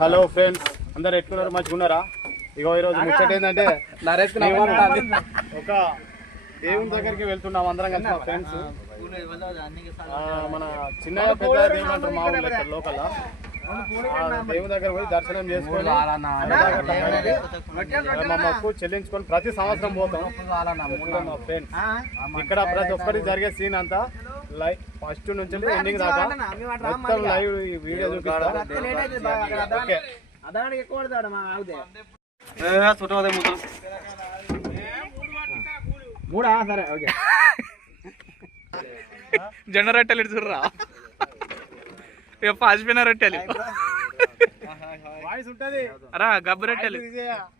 Hello friends, అందరు ఎట్లున్నారు? మంచిగా ఉన్నారా? ఇగో ఈరోజు ముచ్చట ఏంటంటే ఒక దేవుని దగ్గరికి వెళ్తున్నాం అందరం కలిసి మా ఫ్రెండ్స్. మన చిన్న పెద్ద దేవుడు అంటారు మా ఊళ్ళో ఇక్కడ లోకల్. దేవుని దగ్గర పోయి దర్శనం చేసుకొని మా మొక్కు చెల్లించుకొని ప్రతి సంవత్సరం పోతాం మా ఫ్రెండ్స్. ఇక్కడ ప్రతి ఒక్కరికి జరిగే సీన్ అంతా లైవ్ ఫస్ట్ నుంచి ఎండింగ్ దాకా మొత్తం లైవ్ వీడియో చూపిస్తా. సరే ఓకే. జొన్న రొట్టెలు చూడరా, పాసిపోయిన రొట్టెలు రా, గబ్బు రొట్టెలు.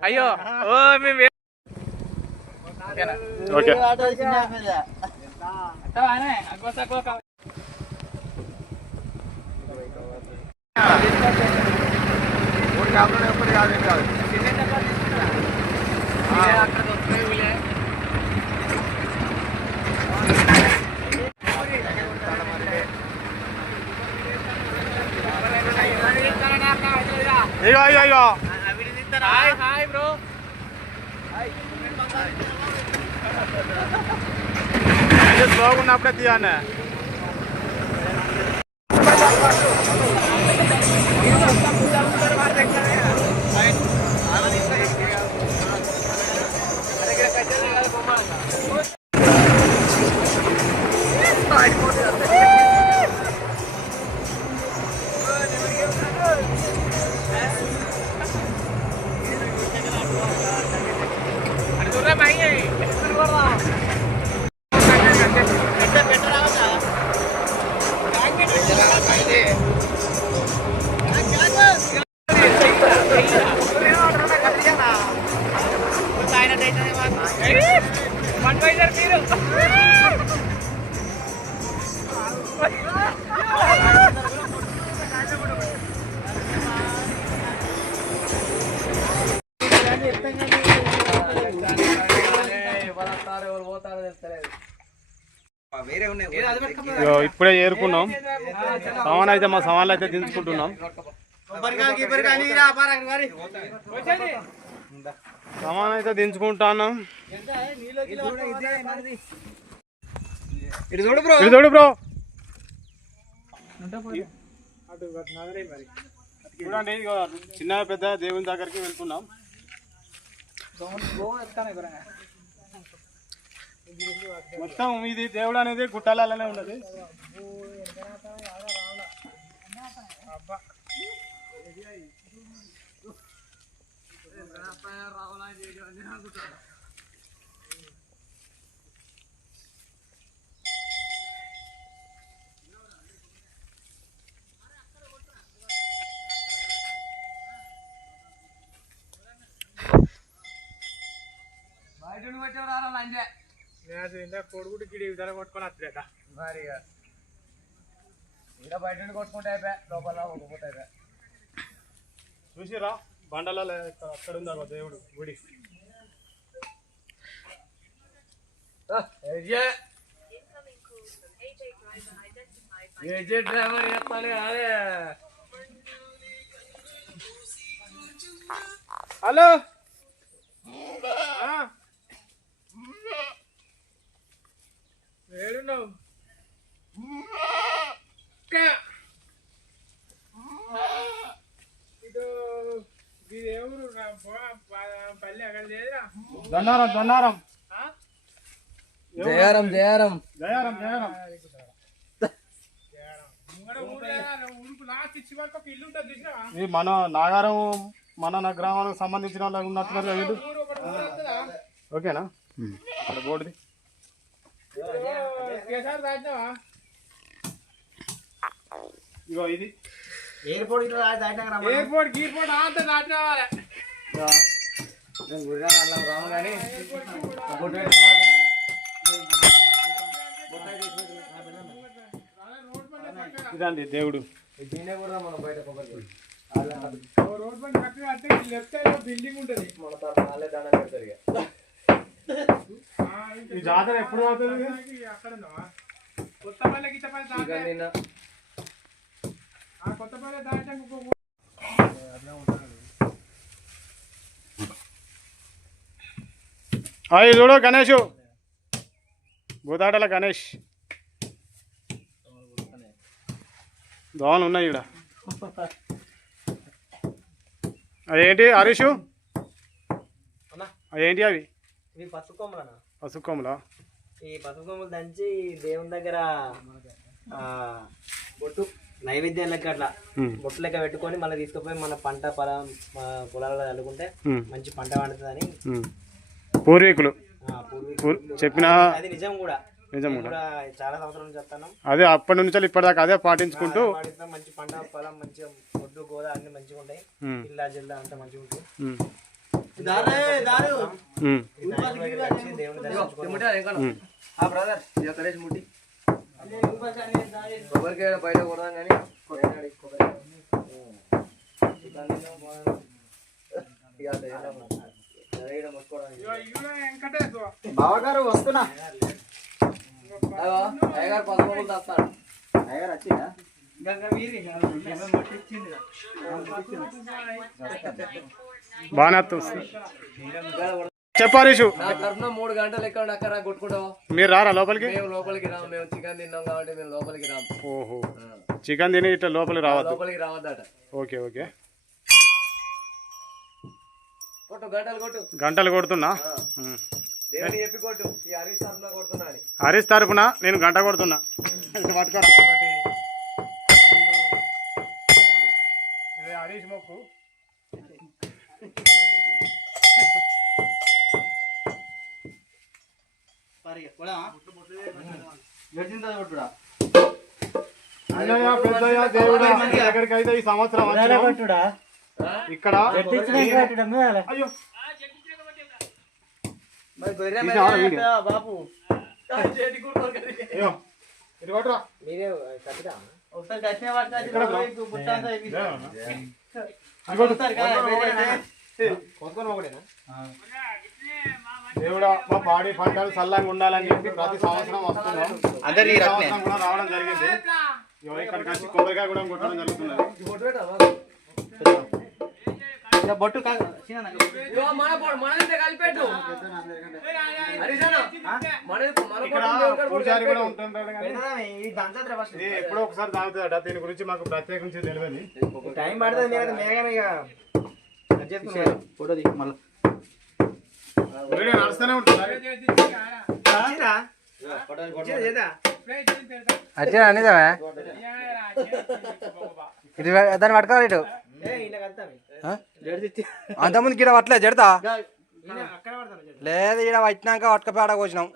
అయ్యో ఓ మేము అయ్యో అయ్యో అయ్యో హాయ్ బ్రో. స్లోగా ఉన్నప్పుడే తీయాలి. ఇప్పుడే చేరుకున్నాం. సామాన్ అయితే మా సామాన్లు అయితే దించుకుంటున్నాం. సామాన్ అయితే దించుకుంటాను. ఇటు చూడు బ్రో. చూడండి, చిన్న పెద్ద దేవుని దగ్గరికి వెళ్తున్నాం. మొత్తం ఇది దేవుడు అనేది గుట్టలనే ఉన్నది. కొడుకుడు గిడి ధర కొట్టుకొని వస్తాడట. మరి ఇలా బయట కొట్టుకుంటే అయిపోయా, లోపల ఒక్కపోతే అయిపోయా. చూసిరా బండలలో అక్కడ ఉందా దేవుడు గుడి. డ్రైవర్ చెప్పాలి. అదే హలో ఏడున్నావు? ఇది ఎవరు పల్లె అక్కడ లేదురా. దొన్నారం జయారం ఇది మన నాగారం, మన గ్రామానికి సంబంధించిన వాళ్ళకి ఉన్నట్టున్నారు వీళ్ళు. ఓకేనా? అక్కడ బోర్డుది ఇగో ఇది ఎయిర్పోర్ట్ గీర్పోర్ట్ అంతా దాటినా కానీ ఇదండి దేవుడు. రోడ్ బండ్ కట్టి లెఫ్ట్ సైడ్ బిల్డింగ్ ఉంటుంది. ఈ జాతర ఎప్పుడు అవుతుంది? అక్కడ కొత్తపల్లి గిట్టపల్లి కొత్తపల్లి దాటాక అవి చూడు గణేష్, భూతాటల గణేష్. దోమలు ఉన్నాయి ఇక్కడ. అదేంటి హరీషు, అదేంటి అవి? ఇవి పసుపు కొమ్మలనా? పసుపు కొమ్మలా? ఈ పసుపు కొమ్మలు దంచి దేవుని దగ్గర బొట్టు నైవేద్యం లెక్క అట్లా బొట్టు లెక్క పెట్టుకొని మళ్ళీ తీసుకుపోయి మన పంట పొలాలలో చల్లుకుంటే మంచి పంట పండుతుందని పూర్వీకులు చెప్పిన. అది నిజం కూడా, నిజం కూడా. చాలా సంవత్సరాల నుంచి చెప్తాను. అదే అప్పటి నుంచి ఇప్పటిదాకా అదే పాటించుకుంటూ మంచి పంట పొలం మంచిగా ఒడ్డు గోదా అన్ని మంచిగా ఉంటాయి. జిల్లా జిల్లా అంతా మంచిగా ఉంటుంది. దేవుని దర్శించుకోవాలి. బయట కొడదాం కానీ బావగారు వస్తున్నా. అయ్యగారు పదకొండు వస్తాడు. అయ్యగారు వచ్చిందా? బాగా చెప్పారీషు. 3 గంటలు ఎక్కడ అక్కడ కొట్టుకుంటావు. మీరు రారా లోపలికి? మేము లోపలికి రాము, మేము చికెన్ తిన్నాం కాబట్టి మేము లోపలికి రాము. ఓహో, చికెన్ తిని ఇట్లా లోపలికి రావద్దు. లోపలికి రావద్దట. Okay okay. కొట్టు గంటలు కొట్టు. గంటలు కొడుతున్నా. దేవుని చెప్పి కొట్టు. ఈ హరీష్ తరఫున కొడుతున్నా అని. హరీష్ తరఫున నేను గంట కొడుతున్నా. పట్టుకోరా. హరీష్ మొక్కు. ఎక్కడికైతే ఈ సంవత్సరం ఇక్కడ బాబు దేవుడా మా పాడి పంటలు చల్లంగా ఉండాలని చెప్పి ప్రతి సంవత్సరం వస్తున్నాం. అందరి సంవత్సరం కూడా రావడం జరిగింది. ఇక్కడికి వచ్చి కొబ్బరికాయ కూడా కొట్టడం జరుగుతున్నది. బొట్టు పూజారి కూడా ఉంటుంటాడు కానీ ఎప్పుడో ఒకసారి తాగుతుందట. దీని గురించి మాకు ప్రత్యేకించి తెలియదు. టైం పడుతుంది. మళ్ళీ నడుస్తూనే ఉంటుంది. ఇది దాన్ని పట్టుకోవాలి. ఇటు అంతకుముందు గిడ పట్టలే జడతా లేదు. ఇక్కడ పట్టినాక పట్టుకపోయి ఆడకు వచ్చినాం.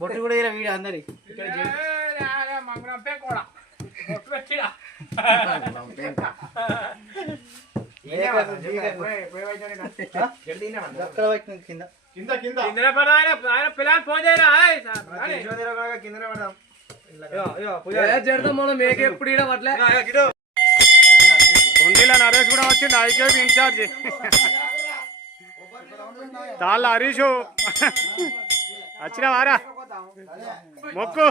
బొట్టు కూడా వీడు అందరి కుండీలో నరేష్ కూడా వచ్చిండు. ఐకేపీ ఇన్ఛార్జ్ తాళ్ళ హరీషు వచ్చిన వారా మొక్కు.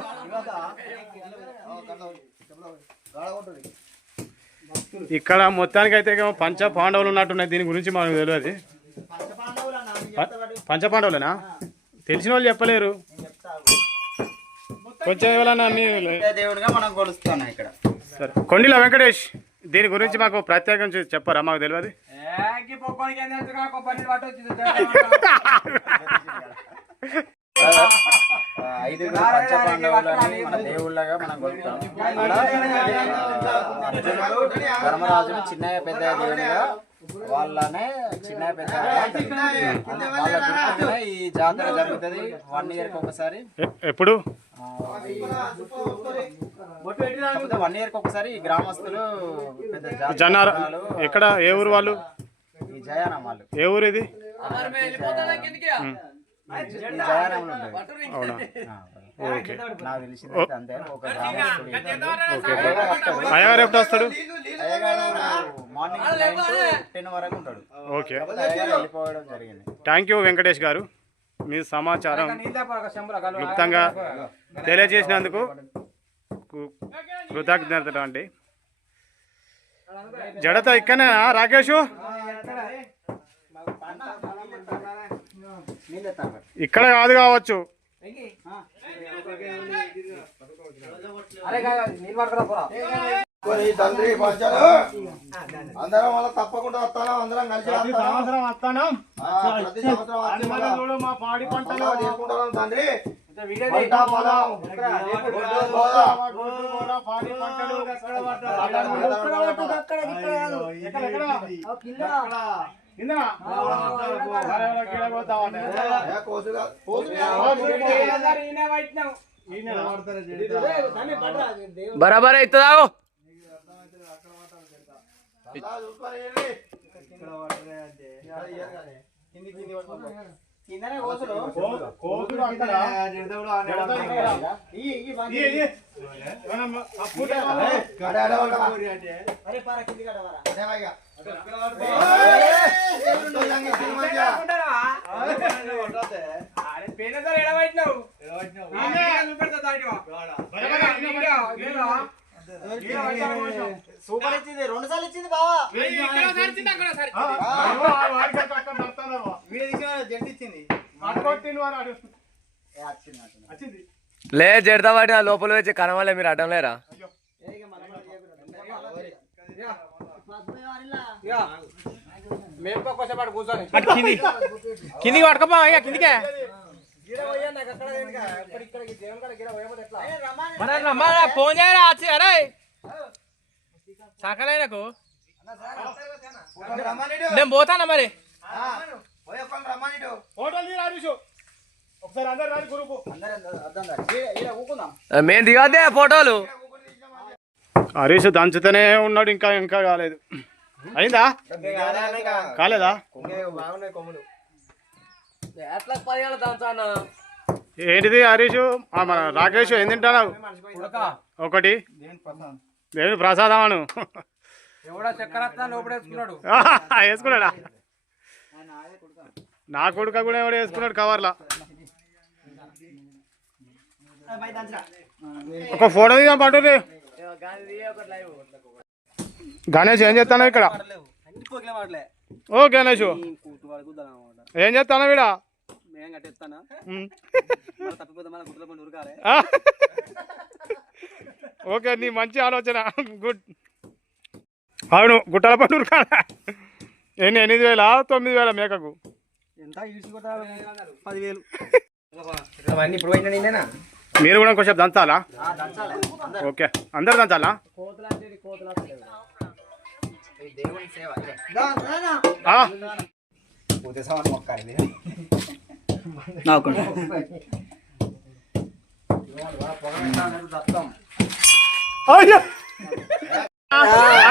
ఇక్కడ మొత్తానికి అయితే పంచ పాండవులు ఉన్నట్టున్నాయి. దీని గురించి మనకు తెలియదు. పంచ పాండవులేనా? తెలిసిన వాళ్ళు చెప్పలేరు. కొంచెం ఎవరన్నా దేవుడిగా మనం కొలుస్తున్నాం ఇక్కడ. సరే, కొండిల వెంకటేష్ దీని గురించి మాకు ప్రత్యేకించి చెప్పారా? మాకు తెలియదు. ఐదుగురు పంచపాండవులని మన దేవుళ్ళగా మనం కొలుస్తాం. ధర్మరాజుని చిన్నయ్య పెద్దయ్య దేవునిగా వాళ్ళనే చిన్నయ్య పెద్దయ్య వాళ్ళ గుర్తుగా ఈ జాతర జరుగుతుంది 1 year ఒకసారి. ఎప్పుడు? 1 year ఒకసారి ఈ గ్రామస్తులు పెద్ద జనార. ఎక్కడ? ఏ ఊరు వాళ్ళు? ఈ జయానం వాళ్ళు. ఏ ఊరు ఇది? అయ్యగారు ఎప్పుడు వస్తాడు? మార్నింగ్ 10 వరకు ఉంటాడు. ఓకే, వెళ్ళిపోవడం జరిగింది. థ్యాంక్ యూ వెంకటేష్ గారు. మీ సమాచారం క్లుప్తంగా తెలియజేసినందుకు కృతజ్ఞతలు అండి. జడత ఇక్కడనే రాకేష్ ఇక్కడ కాదు కావచ్చు. తండ్రి పంచాలు అందరం వల్ల తప్పకుండా వస్తాను. అందరం కలిసి సంవత్సరం వస్తాను. ప్రతి సంవత్సరం చూడు మా పాడి పంటలు చేసుకుంటాం తండ్రి. పంట పొలం, పాడి పంటలు బరాబర్ అవుతుందావు. సూపర్ ఇచ్చింది, 2 సార్లు ఇచ్చింది బావా. లే జడతా వాటి లోపల వచ్చి కనవాలే మీరు అడ్డం లేరా? కిందికి పట్టుకోపా కిందికే ఫోన్ చేయరా అరే సకలైనకు నేను పోతానా మరి. మేము దిగద్దే ఫోటోలు. హరీష్ దంచుతూనే ఉన్నాడు, ఇంకా ఇంకా కాలేదు. అయిందా కాలేదా? ఏంటిది హరీష్? మన రాకేష్ ఏం తింటావు? ఒకటి దేవుని ప్రసాదం అను. వేసుకున్నాడా? నా కొడుక కూడా ఎవడు వేసుకున్నాడు కవర్లా. ఒక ఫోటో దిగా పట్టు. గణేష్ ఏం చేస్తాను ఇక్కడ? ఓ గణేష్ ఏం చేస్తాను వీడ? ఓకే, నీ మంచి ఆలోచన, గుడ్. అవును, గుట్టల పండుగ కాదా? 8,000 9,000 మేకకు? మీరు కూడా కొంచెం దంచాలా? ఓకే, అందరు దంచాలా?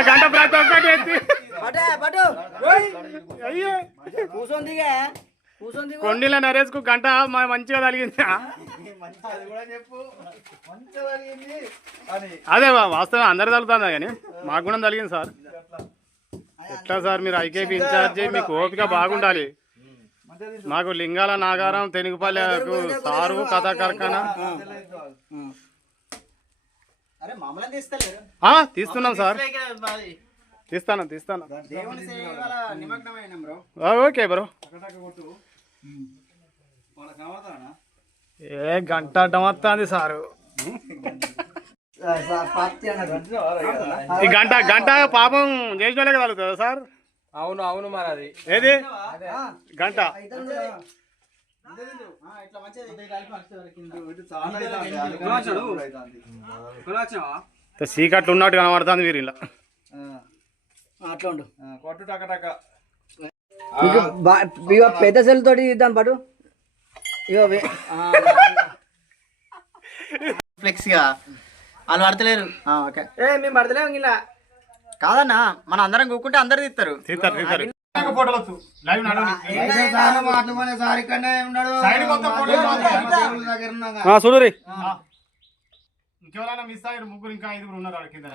గంట ప్రతి ఒక్కటి ఎత్తి కొండీల నరేష్కు గంట మంచిగా తగిలింది. అదే వాస్తవం అందరు తగులుతుందా కానీ మాకు కూడా తగిలింది సార్. ఎట్లా సార్ మీరు ఐకేపీ ఇన్ఛార్జి, మీకు ఓపిక బాగుండాలి. మాకు లింగాల నాగారం తెనుగుపల్లెకు సారు కథా కార్ఖానా తీస్తున్నాం సార్. తీస్తాను. Okay bro. ఏ గంట అడ్డమవుతుంది సారు. ఈ గంట పాపం చేసిన వాళ్ళే కలుగుతుందా సార్? అవును మరి అది ఏది గంట చీకట్లు ఉన్నట్టు కనబడుతుంది వీరు ఇలా. పెద్ద సెల్ తోటి ఇద్దాం పటు. ఫ్లెక్స్గా వాళ్ళు పడతలేరు. మేము పడతలేము ఇలా కాదన్నా, మన అందరం కూకుంటే అందరు తీస్తారు. చూడు ఇంకెవరైనా మిస్ అయ్యారు, 3 ఇంకా 5 ఉన్నారు కింద.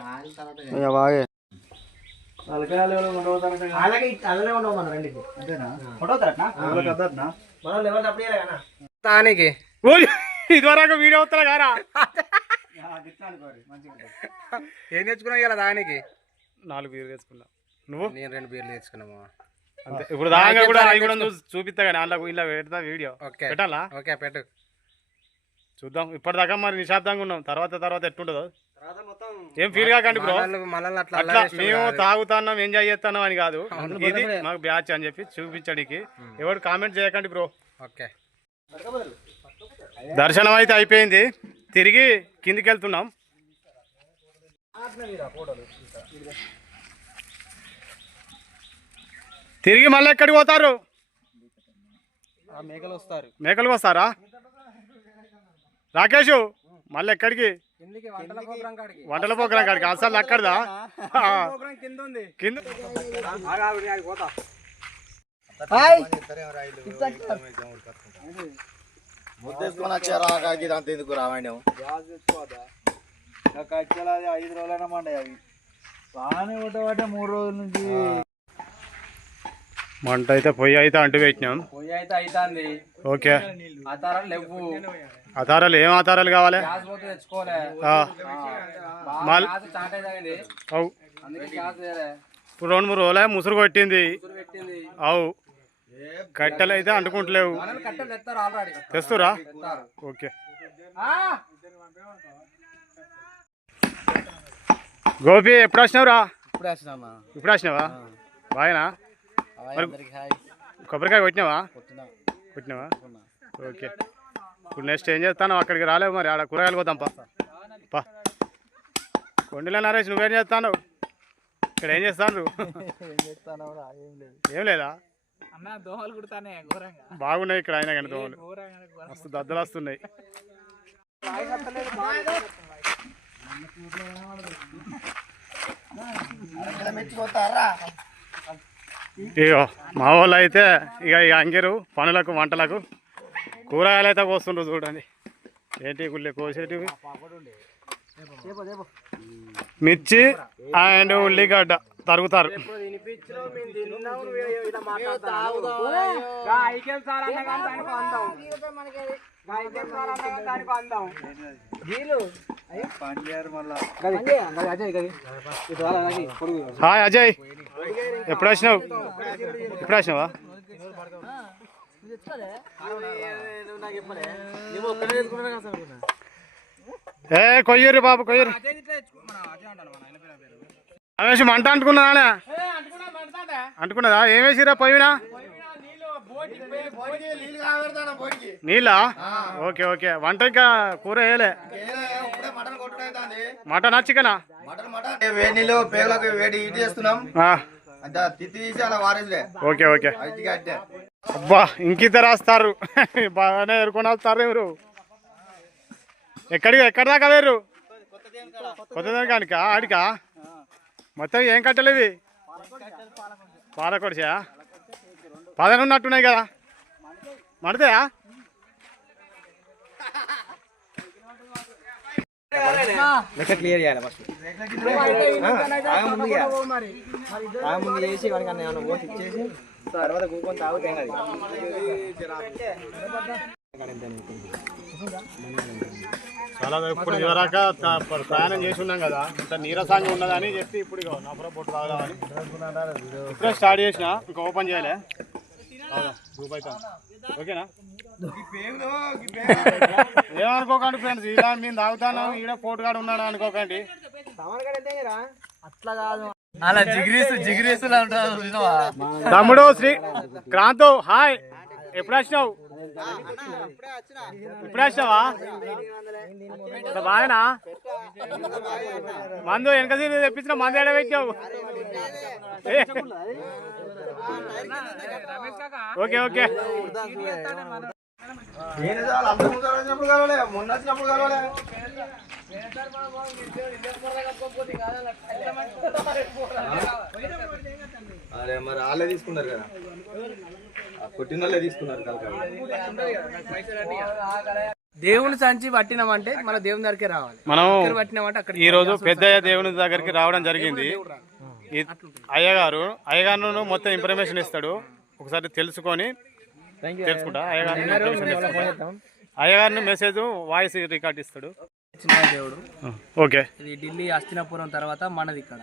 ఇదివరకు వీడియో వస్తా గారా? ఏం నేర్చుకున్నా ఇలా దానికి? 4 బీర్లు తెచ్చుకున్నా. నువ్వు? నేను 2 బీర్లు తెచ్చుకున్నాము. అంతే. ఇప్పుడు దాగా కూడా అవి కూడా చూపిస్తా కానీ అందులో ఇలా పెడతా వీడియో. ఓకే పెట్టాలా? ఓకే పెట్టు. చూద్దాం. ఇప్పటిదాకా మరి నిశ్శబ్దంగా ఉన్నాం. తర్వాత ఎట్టుంటుందో ఏం ఫీల్ కాకండి బ్రో. అట్లా మేము తాగుతున్నాం ఎంజాయ్ చేస్తున్నాం అని కాదు, ఇది మాకు బ్యాచ్ అని చెప్పి చూపించడానికి. ఎవరు కామెంట్ చేయకండి బ్రో. ఓకే. దర్శనం అయితే అయిపోయింది, తిరిగి కిందికి వెళ్తున్నాం. తిరిగి మళ్ళీ ఎక్కడికి పోతారు? మేకలు వస్తారా రాకేష్? మళ్ళీ ఎక్కడికి? వంటల పోకరం కాడికి. అసలు అక్కడదా? కింద ముద్దేసుకొని వచ్చారా అంత ఎందుకు రావండి? 5 రోజులైనా మండే అవి బాగానే కొట్టబట్టే 3 రోజుల నుంచి. మంట అయితే పొయ్యి అయితే అంటు పెట్టినాం. పొయ్యి అయితే అవుతుంది. ఓకే. ఆధారాలు లేవు. ఆధారాలు ఏం ఆధారాలు కావాలి? ఇప్పుడు 2-3 రోజులే ముసురు కొట్టింది. అవు కట్టెలు అయితే అంటుకుంటలేవు. తెస్తురా? ఓకే. గోపి ఎప్పుడు వచ్చినావురా? ఇప్పుడు వచ్చినావా? బాగా కొబ్బరికాయ కొట్టినావా? ఓకే. ఇప్పుడు నెక్స్ట్ ఏం చేస్తాను? అక్కడికి రాలేవు మరి, ఆడ కూరగాయలు పోతాం పా. కొండల నరేష్ నువ్వేం చేస్తాను? ఇక్కడ ఏం చేస్తాను? ఏం లేదా? బాగున్నాయి ఇక్కడ అయినా కానీ దోమలు మస్తు దద్దలు వస్తున్నాయి. ఇగో మా వాళ్ళు అయితే ఇక అంగిరు పనులకు వంటలకు కూరగాయలు అయితే కోస్తుండ్రు. చూడండి ఏంటి గుళ్ళే కోసేటివి. మిర్చి అండ్ ఉల్లిగడ్డ తరుగుతారు. హాయ్ అజయ్, ఎప్పుడు వచ్చినావు? ఇప్పుడు వచ్చినావా? ఏ కొయ్యూరి బాబు కొయ్యూరి. రమేష్ మంట అంటుకున్నదా? అంటుకున్నదా? ఏం వేసిరా పొయ్యినా? నీళ్ళా? Okay okay. వంట ఇంకా కూర వేయలే. మటనా చికెనా? వేడి నీళ్ళు పేగులకు వేడి ఇటు చేస్తున్నాం. Okay okay. అబ్బా ఇంకిద్దరు రాస్తారు, బాగానే ఎరుకొని వస్తారు. ఎవరు ఎక్కడ దాకా వేరు? కొత్త దానికా ఆడికా? మొత్తం ఏం కట్టలు ఇవి? పాలకొడిచా? 10 ఉన్నట్టున్నాయి కదా, మడతాయా? క్లియర్ చేయాలి ఫస్ట్. ముందు చేసి వాడికి అన్న పోసి ఇచ్చేసి తర్వాత కూకొని తాగుతాం. చాలా ఇప్పుడు ఇవరాక ప్రయాణం చేసి ఉన్నాం కదా, ఇంత నీరసంగా ఉన్నదని చెప్పి ఇప్పుడు నాపుర పొట్టు తాగుదామని ఇప్పుడే స్టార్ట్ చేసిన. ఇంకా ఓపెన్ చేయలే. ఓకేనా? ఏమనుకోకండి ఫ్రెండ్స్, ఇలా మేము తాగుతాను ఈడ పోటుగాడు ఉన్నాడు అనుకోకండి. అలా జిగిరీసు తమ్ముడు శ్రీ క్రాంతు హాయ్, ఎప్పుడు వచ్చినావు? ఇప్పుడు వచ్చినావా? బాగానా? మందు వెనక సీట్ తెప్పించిన మందు ఎడ పెట్టావు? Okay okay. మొన్న వచ్చినప్పుడు కలవలే. అరే మరి వాళ్ళే తీసుకున్నారు కదా, కొట్టిన వాళ్ళే తీసుకున్నారు. దేవుని సంచి పట్టినామంటే మన దేవుని దగ్గరికి రావాలి. మనం పట్టినామంటే అక్కడ ఈ రోజు పెద్దయ్య దేవుని దగ్గరికి రావడం జరిగింది. అయ్యగారు మొత్తం ఇన్ఫర్మేషన్ ఇస్తాడు. ఒకసారి తెలుసుకుంటా అయ్యగారిని మెసేజ్ వాయిస్ రికార్డ్ ఇస్తాడు. దేవుడు. ఓకే. ఇది ఢిల్లీ హస్తినాపురం తర్వాత మనది ఇక్కడ.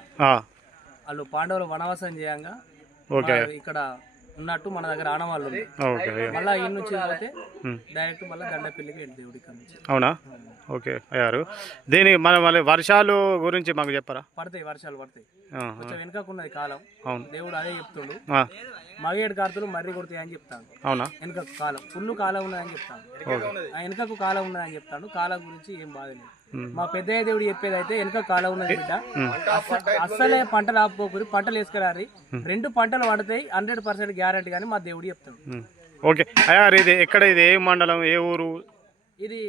వాళ్ళు పాండవులు వనవాసం చేయంగా ఓకే ఇక్కడ ఉన్నట్టు మన దగ్గర ఆనవాళ్ళు ఉంది. ఓకే మళ్ళీ ఈ నుంచి పోతే డైరెక్ట్ మళ్ళీ దండపల్లికి వెళ్ళి దేవుడి ఇక్కడ నుంచి అవునా ఓకే అయ్యారు. దీనికి మన మళ్ళీ వర్షాలు గురించి మాకు చెప్పరా? పడతాయి, వర్షాలు పడతాయి. కొంచెం వెనుకకున్నది కాలం. అవును దేవుడు అదే చెప్తుండు, మగేడు కార్తులు మర్రి కొడతాయి అని చెప్తాను. అవునా వెనుకకు కాలం ఫుల్ కాలం ఉన్నదని చెప్తాను. ఆ వెనుకకు కాలం ఉన్నదని చెప్తాను. కాలం గురించి ఏం బాధ లేదు. మా పెద్దయ్య దేవుడు చెప్పేది అయితే వెనుక కాలం ఉన్నది బిడ్డ, అస్సలే పంటలు ఆపుకోకూరి, పంటలు వేసుకురారి, 2 పంటలు పడతాయి 100% గ్యారెంటీ కానీ మా దేవుడు చెప్తాడు. ఓకే అయ్యారు. ఇది ఎక్కడ, ఇది ఏ మండలం, ఏ ఊరు? ఇది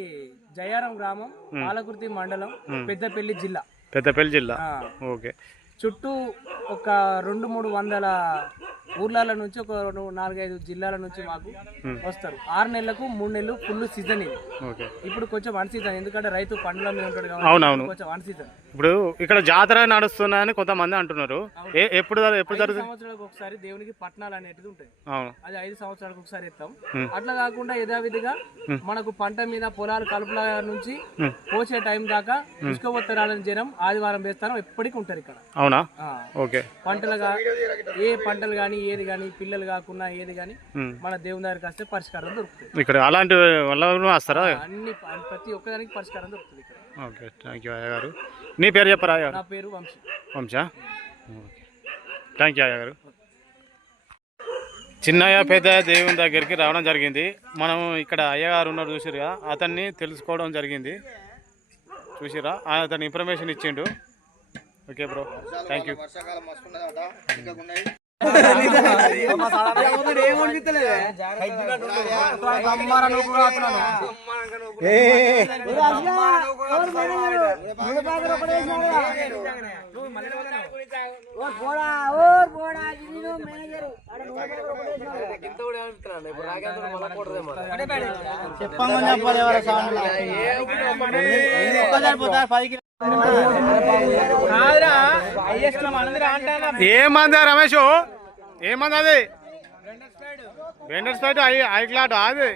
జయారం గ్రామం, పాలకుర్తి మండలం, పెద్దపల్లి జిల్లా. పెద్దపల్లి జిల్లా. ఓకే. చుట్టూ ఒక 200-300 ఊర్ల నుంచి ఒక 4-5 జిల్లాల నుంచి మాకు వస్తారు. 6 నెలలకు 3 నెలలు ఫుల్ సీజన్ ఇది. ఇప్పుడు కొంచెం వన్ సీజన్, ఎందుకంటే రైతు పండ్ల మీద ఉంటాడు కాబట్టి కొంచెం వన్ సీజన్. ఇప్పుడు ఇక్కడ జాతర నడుస్తున్నాయని కొంతమంది అంటున్నారు. ఎప్పుడు జరుగుతుంది? సంవత్సరాలకు ఒకసారి దేవునికి పట్నాలు అనేటిది ఉంటాయి. అది 5 సంవత్సరాలకు ఒకసారి ఇస్తాం. అట్లా కాకుండా యథావిధిగా మనకు పంట మీద పొలాలు కలుపుల నుంచి పోసే టైం దాకా తీసుకుపోతారని జనం ఆదివారం వేస్తారం ఎప్పటికీ ఉంటారు ఇక్కడ. అవునా ఓకే. పంటలుగా ఏ పంటలు కానీ ఏది కానీ పిల్లలు కాకుండా ఏది కానీ మన దేవుని దగ్గరికి వస్తే పరిష్కారం దొరుకుతుంది. ఇక్కడ అలాంటి వస్తారా? అన్ని ప్రతి ఒక్కదానికి పరిష్కారం దొరుకుతుంది ఇక్కడ. ఓకే థ్యాంక్ యూ అయ్య గారు. నీ పేరు చెప్పరా? నా పేరు వంశీ. వంశా. థ్యాంక్ యూ అయ్య గారు. చిన్నయ్య పెద్దయ్య దేవుని దగ్గరికి రావడం జరిగింది. మనం ఇక్కడ అయ్యగారు ఉన్నారు చూసిరుగా, అతన్ని తెలుసుకోవడం జరిగింది. చూసిరా, అతను ఇన్ఫర్మేషన్ ఇచ్చిండు. Okay bro thank you. వర్షాకాలం మస్తున్నదట, ఇంకా ఉన్నాయి. ఏమందా రమేష్, ఏమంది అది? వెండర్ స్పైట్ ఐక్లాట్ అది.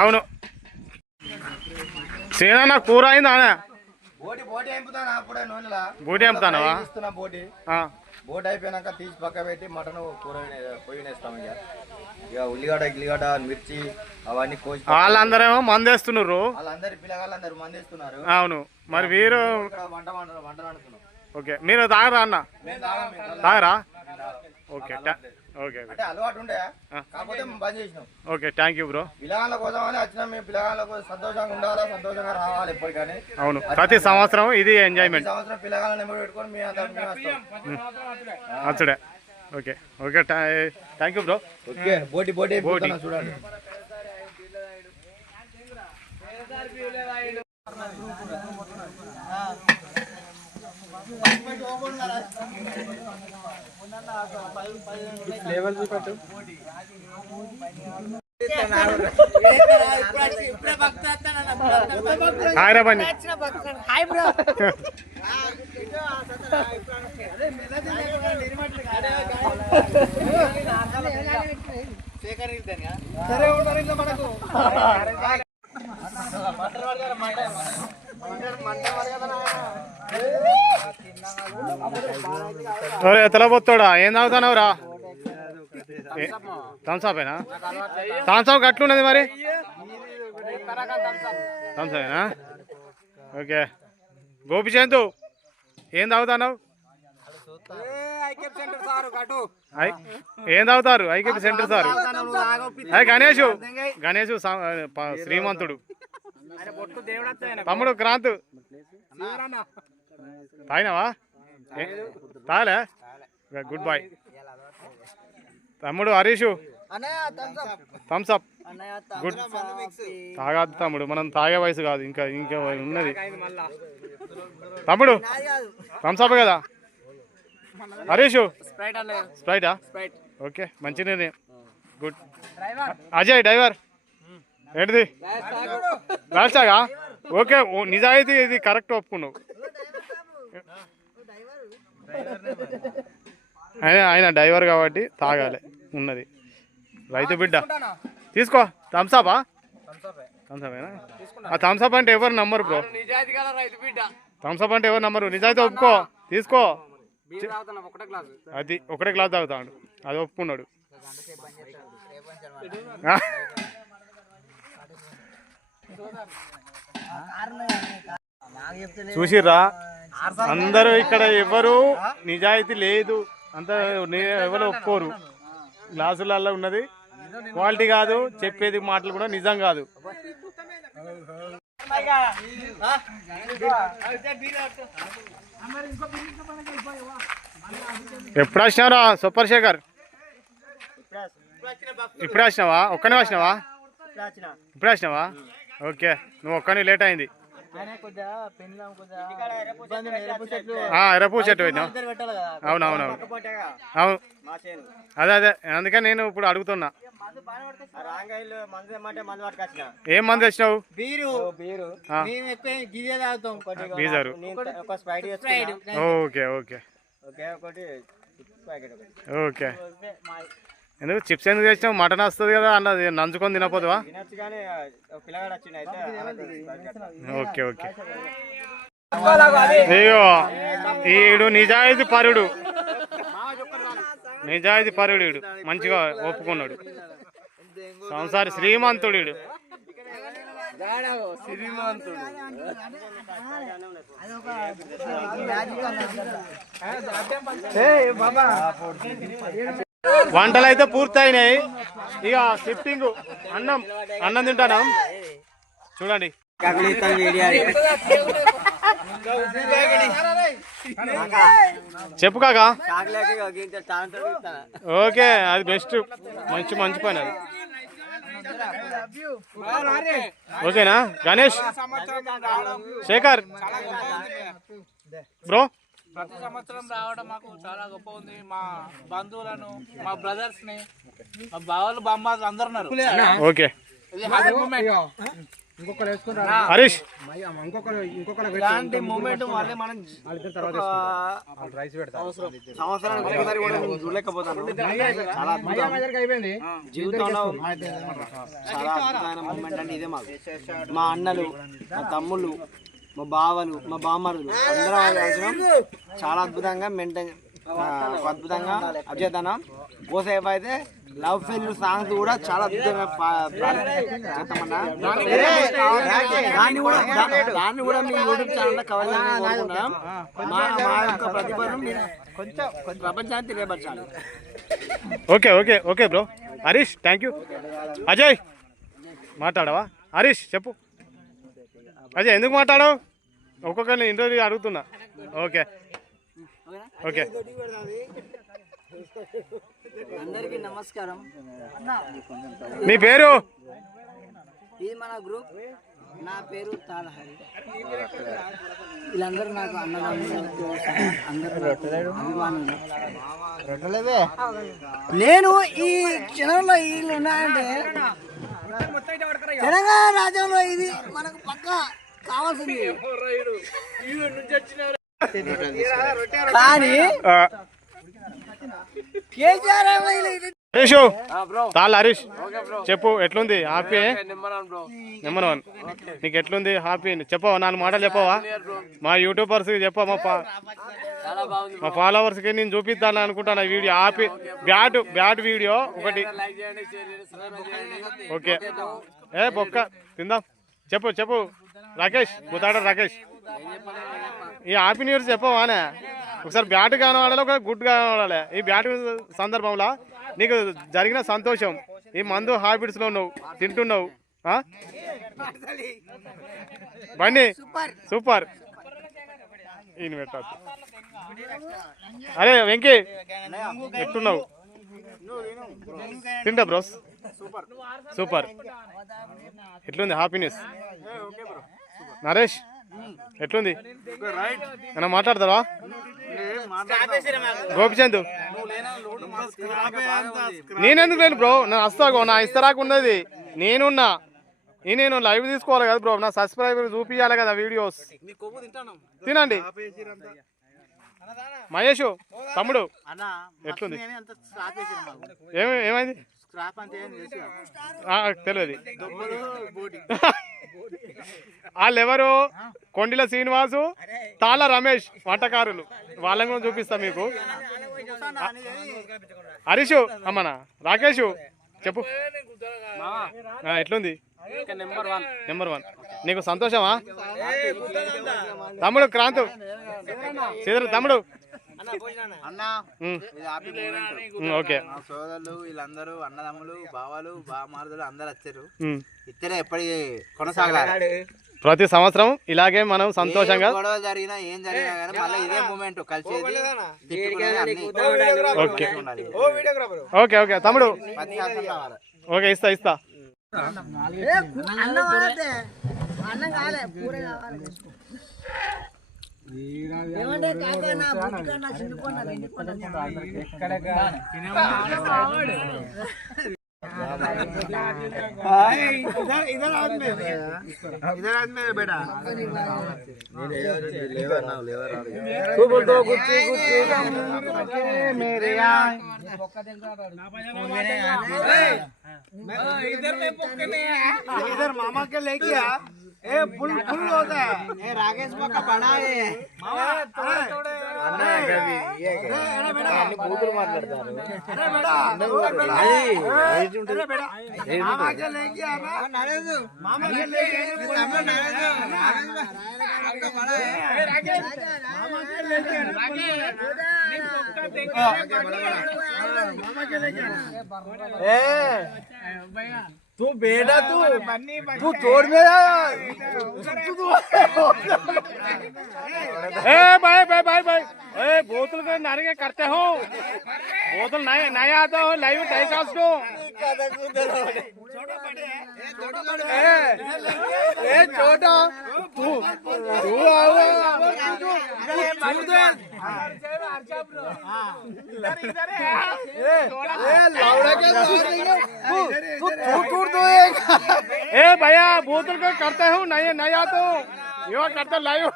అవును సేనా కూర అయిందా? బోటి ఎంపుతానవా? బోట్ అయిపోయినాక తీసి పక్క పెట్టి మటన్ కూర పోయినేస్తాం. ఇక ఉల్లిగడ్డ మిర్చి అవన్నీ కోసి వాళ్ళందరేమో మందేస్తున్నారు. వాళ్ళందరి పిల్లగాళ్ళందరూ మందేస్తున్నారు. అవును మరి మీరు వంట వండుతున్నాం. ఓకే మీరు తాగరా అన్న? తాగరా? ఓకే ఓకే అంటే అలవాటు ఉండే, కాకపోతే మేము బంద్ చేసినాం. Okay thank you bro. పిల్లగాళ్ళ కోసం అని వచ్చినాం. మేము పిల్లగాళ్ళ కోసం సంతోషంగా ఉండాలా, సంతోషంగా రావాలి ఎప్పటికీ. అవును ప్రతి సంవత్సరం ఇది ఎంజాయ్మెంట్. సంవత్సరం పిల్లగాళ్ళని నెంబర్ పెట్టుకొని మీ అందరం అచ్చుడే. Okay okay thank you bro. Okay బోటి చూడండి. హాయ్ రా బన్నీ. తెలబోతాడా? ఏం తాగుతున్నావురా? థమ్సాపేనా? థమ్సాప్ అట్లున్నది మరి. థమ్సాపేనా? ఓకే. గోపిచంద్ ఏం తాగుతున్నావు? ఏం తాగుతారు? IKP centre sir. గణేష్ శ్రీమంతుడు తమ్ముడు క్రాంత్ తాగినావా? తాగలే? Good boy. తమ్ముడు హరీషు థమ్స్అప్ గుడ్. తాగద్దు తమ్ముడు, మనం తాగే వయసు కాదు, ఇంకా ఉన్నది. తమ్ముడు థమ్స్అప్ కదా. హరీషు స్ప్రైటా? ఓకే మంచి నిర్ణయం, గుడ్. అజయ్ డ్రైవర్ ఏంటిది? రాల్చాగా? ఓకే నిజాయితీ, ఇది కరెక్ట్ ఒప్పుకున్నావు. ఆయన డ్రైవర్ కాబట్టి తాగాలి ఉన్నది. రైతు బిడ్డ తీసుకో. థమ్సపా? థమ్సపేనా? ఆ థమ్సప్ అంటే ఎవరు నమ్మరు బ్రో. థమ్సప్ అంటే ఎవరు నమ్మరు. నిజాయితీ ఒప్పుకో, తీసుకో. అది ఒకటే గ్లాస్ తాగుతాడు, అది ఒప్పుకున్నాడు. చూసిర్రా అందరూ ఇక్కడ ఎవరు నిజాయితీ లేదు, అంత ఎవరు ఒప్పుకోరు. గ్లాసులలో ఉన్నది క్వాలిటీ కాదు, చెప్పేది మాటలు కూడా నిజం కాదు. ఎప్పుడు వచ్చినావురా సూపర్ శేఖర్? ఇప్పుడే వచ్చినావా? ఒక్కనే వచ్చినావా? ఇప్పుడే వచ్చినావా? ఓకే, నువ్వు ఒక్కనే లేట్ అయింది. ఎర్రపూ చెట్టు పెట్టినావు? అవునవునవును, అవును. అదే అందుకని నేను ఇప్పుడు అడుగుతున్నా. ఏం మంది తెచ్చినావు? బీజారు. Okay okay okay. ఎందుకు చిప్స్ ఎందుకు తెచ్చినావు? మటన్ వస్తుంది కదా అన్నది, నంచుకొని తినపోదువా? Okay okay. అయ్యో ఈడు నిజాయితీ పరుడు, నిజాయితీ పరుడు. ఈడు మంచిగా ఒప్పుకున్నాడు. సంసారి శ్రీమంతుడు. ఈడు వంటలు అయితే పూర్తయినాయి. ఇక షిఫ్టింగ్. అన్నం తింటాను చూడండి. చెప్పు కాకా. ఓకే, అది బెస్ట్. మంచి పని అది. ఓకేనా గణేష్, శేఖర్ బ్రో? ప్రతి సంవత్సరం రావడం మాకు చాలా గొప్ప ఉంది. మా బంధువులను, మా బ్రదర్స్ ని, మా బావలు బామ్మాలు అందరు ఉన్నారు. ఓకే హరీష్, ఇలాంటి మూమెంట్ మళ్ళీ మనం సంవత్సరానికి ఒకసారి కూడా నేను చూడలేకపోతాను. చాలా అద్భుతం. జీవితంలో చాలా అద్భుతమైన మూమెంట్ అంటే ఇదే. మాకు మా అన్నలు, మా తమ్ముళ్ళు, మా బావలు, మా బామ్మరులు అందరూ చాలా అద్భుతంగా మెయింటైన్, అద్భుతంగా అచేతనం. కోసేపు అయితే లవ్ ఫెయిల్యూర్ సాంగ్స్ కూడా చాలా అద్భుతంగా చేస్తామన్నా. దాన్ని కూడా మీ యూట్యూబ్ ఛానల్లో కవర్ చేయాలనుకుంటున్నాం. మా యొక్క ప్రతిభను కొంచెం ప్రపంచాన్ని తెలియపరచాలి. Okay okay okay bro. Harish thank you. Ajay మాట్లాడవా? హరీష్ చెప్పు. అజయ్ ఎందుకు మాట్లాడవు? ఒక్కొక్కరిని ఇంటర్వ్యూ అడుగుతున్నా. Okay okay. అందరికీ నమస్కారం. మీ పేరు? ఇది మన గ్రూప్. నా పేరు తాళహరి. వీళ్ళందరూ నాకు అన్నదమ్ములు, అందరూ అభిమానులు. నేను ఈ క్షణంలో వీళ్ళు ఉన్నాయంటే తెలంగాణ రాజ్యంలో ఇది మనకు పక్క కావాల్సింది. కానీ హరీష్, తాళ హరీష్ చెప్పు, ఎట్లుంది? హ్యాపీ? నెంబర్ 1. నీకు ఎట్లుంది? హ్యాపీ? చెప్పవా? 4 మాటలు చెప్పవా? మా యూట్యూబర్స్ చెప్పవా? మా ఫాలోవర్స్కి నేను చూపిస్తాను అనుకుంటాను ఈ వీడియో. హ్యాపీ బ్యాట్ వీడియో ఒకటి. ఓకే బొక్క తిందాం. చెప్పు రాకేష్, గుతాడ రాకేష్. ఈ హ్యాపీ న్యూ ఇయర్ చెప్పవానే? ఒకసారి బ్యాట్ కనబడాలి, ఒక గుడ్ కనబడాలి. ఈ బ్యాట్ సందర్భంలో నీకు జరిగిన సంతోషం, ఈ మందు హ్యాబిట్స్లో ఉన్నావు, తింటున్నావు. బండి సూపర్. ఈయన పెట్టాలి. అరే వెంకీ ఎట్టున్నావు? తింటా బ్రోస్. సూపర్. ఎట్లుంది హ్యాపీనెస్? నరేష్ ఎట్లుంది? ఏమన్నా మాట్లాడతావా? గోపిచంద్ నేనెందుకు లేను బ్రో? నా వస్తాగో, నా ఇస్తరాకు ఉన్నది. నేను లైవ్ తీసుకోవాలి కదా బ్రో. నా సబ్స్క్రైబర్ చూపించాలి కదా వీడియోస్. తినండి. మహేష్ తమ్ముడు ఎట్లుంది? ఏమైంది? తెలియదు. వాళ్ళెవరు? కొండిల శ్రీనివాసు, తాళ్ళ రమేష్ వంటకారులు. వాళ్ళని కూడా చూపిస్తా మీకు. హరీష్ అమ్మనా, రాకేష్ చెప్పు ఎట్లుంది? నెంబర్ 1. నీకు సంతోషమా తమ్ముడు? క్రాంతు శ్రీధర్ తమ్ముడు ఓకే. సోదరులు వీళ్ళందరూ అన్నదమ్ములు, బావాలు, బామార్దులు అందరు వచ్చారు. ఇద్దరే ఎప్పటికీ కొనసాగాలి. ప్రతి సంవత్సరం ఇలాగే మనం సంతోషంగా గొడవ జరిగినా ఏం జరిగినా కానీ మళ్ళీ ఇదే మూమెంట్ కలిసేది. ఓకే ఓకే ఓకే తమ్ముడు ఓకే ఇస్తా. అన్నం కావాలి, అన్నం కాలే, కూర కావాలి. ఏమంటే కాక నా బుద్ధి నా చిన్నపన్న इधर आदमी है बेटा तू बोल दो गुच्ची गुच्ची मेरे इधर मामा के लेके आ ए फुल फुल होता है ए राकेश का बड़ा है मामा थोड़े अन्ना इधर भी ये अरे बेटा अन्नी बूतल मारताరు अरे बेटा अरे बेटा मामा के लेके आ नरेश मामा के लेके मामा नरेश आपका बड़ा है ए राकेश मामा के लेके मामा के लेके ए भैया तू बेटा तू तोड़ मेरा भाई बोतल के नारे करते हो बोतल नहीं आता हो लाइव टेलीकास्ट को छोटा तू ए भैया बोतल को करते हो नहीं आता हो यो करते लाइव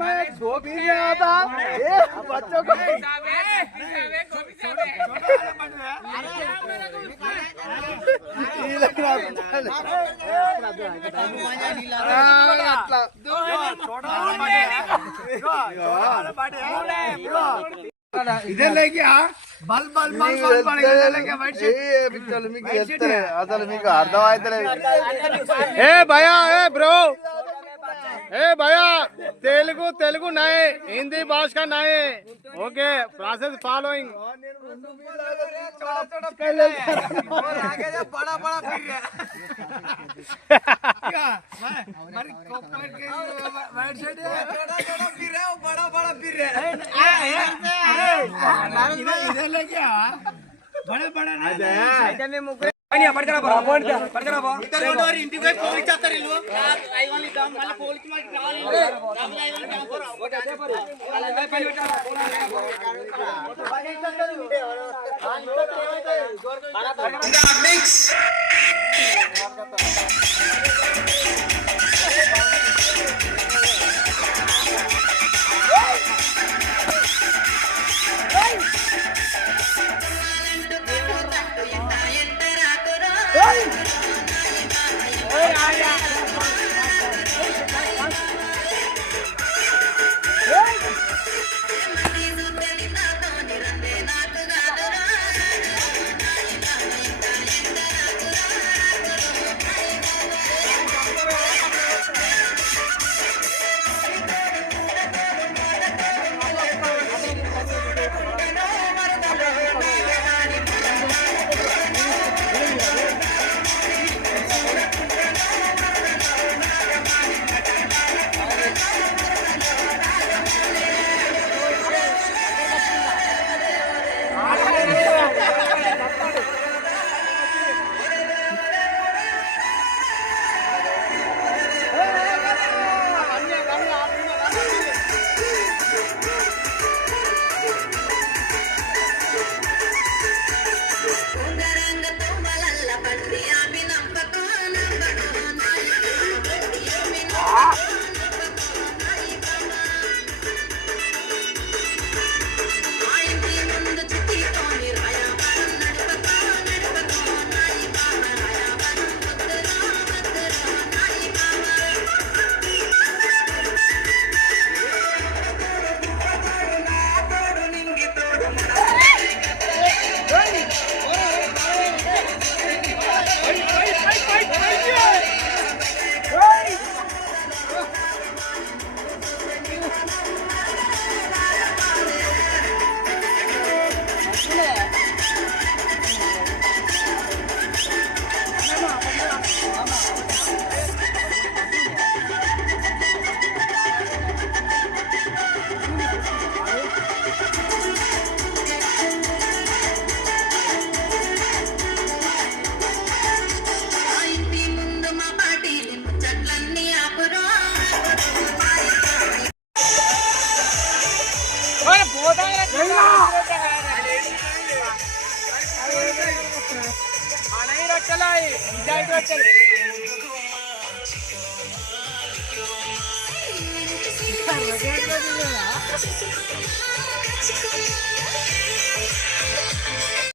मैं 2 पी में आता बच्चों को इधर लेके आ बल बल बल बल बल इधर लेके बैठ పిచ్చలు మీకు చెప్తారే అసలు మీకు అర్థం అవుతలేదు. ఏ భయ్యా ఏ బ్రో ఏ భయ్యా తెలుగు నయే హిందీ భాష का नए ओके प्रोसेस फॉलोइंग आगे जो बड़ा बड़ा फिर हमारी कॉपर के वाइट शर्ट छोटा फिर है वो बड़ा बड़ा फिर है इधर लेके आ बड़े बड़े ना ఇంటికి పోయి పోలీస్ చేస్తారు వీళ్ళు 5 ఇద్దాం మళ్ళీ పోలీస్ మాకు కావాలి